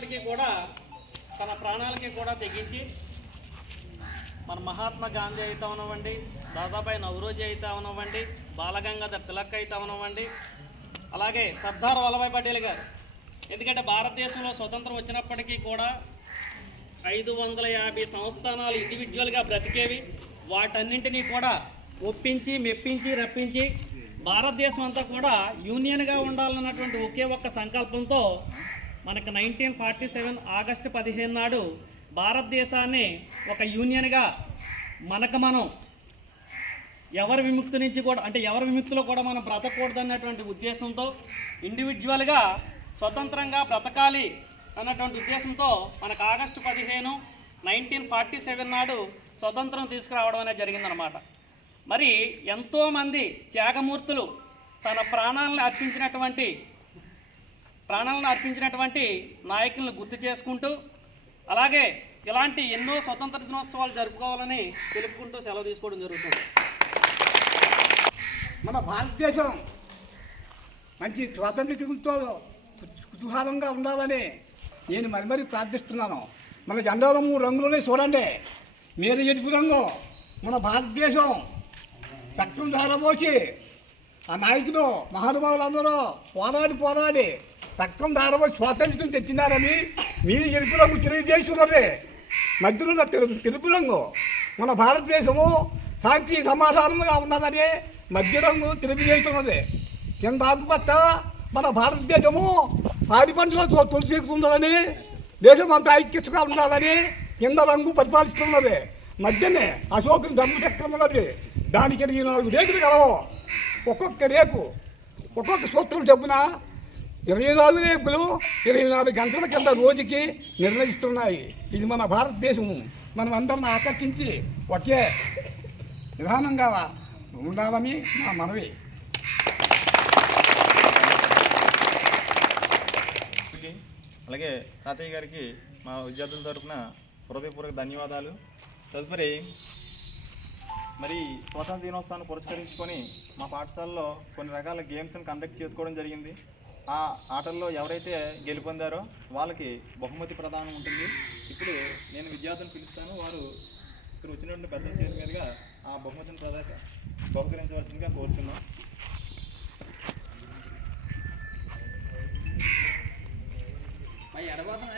వచ్చినప్పటికీ కూడా తన ప్రాణాలకి కూడా తెగించి మన మహాత్మా గాంధీ అయితే అవనివ్వండి, దాదాబాయి నవరోజీ అయితే అవనివ్వండి, బాలగంగాధర్ తిలక్ అయితే అవనివ్వండి, అలాగే సర్దార్ వల్లభాయ్ పటేల్ గారు. ఎందుకంటే భారతదేశంలో స్వతంత్రం వచ్చినప్పటికీ కూడా 550 సంస్థానాలు ఇండివిజువల్గా బ్రతికేవి. వాటన్నింటినీ కూడా ఒప్పించి మెప్పించి రప్పించి భారతదేశం అంతా కూడా యూనియన్గా ఉండాలన్నటువంటి ఒకే ఒక్క సంకల్పంతో మనకు 1947 ఆగస్టు 15 నాడు భారతదేశాన్ని ఒక యూనియన్గా మనం ఎవరి విముక్తి నుంచి కూడా అంటే ఎవరి విముక్తిలో కూడా మనం బ్రతకూడదన్నటువంటి ఉద్దేశంతో ఇండివిజువల్గా స్వతంత్రంగా బ్రతకాలి అన్నటువంటి ఉద్దేశంతో మనకు ఆగస్టు 15 1947 నాడు స్వతంత్రం తీసుకురావడం అనేది జరిగిందనమాట. మరి ఎంతోమంది త్యాగమూర్తులు తన ప్రాణాలను అర్పించినటువంటి నాయకులను గుర్తు చేసుకుంటూ అలాగే ఇలాంటి ఎన్నో స్వతంత్ర దినోత్సవాలు జరుపుకోవాలని తెలుపుకుంటూ సెలవు తీసుకోవడం జరుగుతుంది. మన భారతదేశం మంచి స్వాతంత్ర్యంతో కుతూహలంగా ఉండాలని నేను మరి ప్రార్థిస్తున్నాను. మన జెండా రంగులోనే చూడండి, మీద ఎరుపు రంగు. మన భారతదేశం రక్తం ధారపోసి ఆ నాయకులు మహానుభావులందరూ పోరాడి రక్తం ధారపోసి స్వాతంత్ర్యం తెచ్చినారని మీద ఎరుపు రంగు తెలియజేస్తున్నది. మధ్యలో తెలుపు రంగు. మన భారతదేశము శాంతి సమాధానంగా ఉన్నదని మధ్య రంగు తెలియజేస్తున్నది. కింద ఆకుపచ్చ మన భారతదేశము పాడి పంటలో తొలిపిస్తుందని దేశం అంతా ఐక్యతగా ఉండాలని కింద రంగు పరిపాలిస్తున్నది. మధ్యనే అశోకుని ధర్మచక్రం ఉన్నది. దానికి 24 రేకులు కలవు. ఒక్కొక్క రేకు ఒక్కొక్క సూత్రం చొప్పున 24 రేకులు 24 గంటల కింద రోజుకి నిర్ణయిస్తున్నాయి. ఇది మన భారతదేశము. మనం అందరిని ఆకర్షించి ఒకే విధానంగా ఉండాలని నా మనవి. అలాగే తాతయ్య గారికి మా విద్యార్థుల తరఫున హృదయపూర్వక ధన్యవాదాలు. తదుపరి మరి స్వాతంత్ర దినోత్సవాన్ని పురస్కరించుకొని మా పాఠశాలలో కొన్ని రకాల గేమ్స్ని కండక్ట్ చేసుకోవడం జరిగింది. ఆ ఆటల్లో ఎవరైతే గెలుపొందారో వాళ్ళకి బహుమతి ప్రదానం ఉంటుంది. ఇప్పుడు నేను విద్యార్థులను పిలుస్తాను. వారు ఇక్కడ వచ్చినటువంటి పెద్దల చేతి మీదుగా ఆ బహుమతిని బహుకరించవలసిందిగా కోరుచున్నాం. ఎడబాదం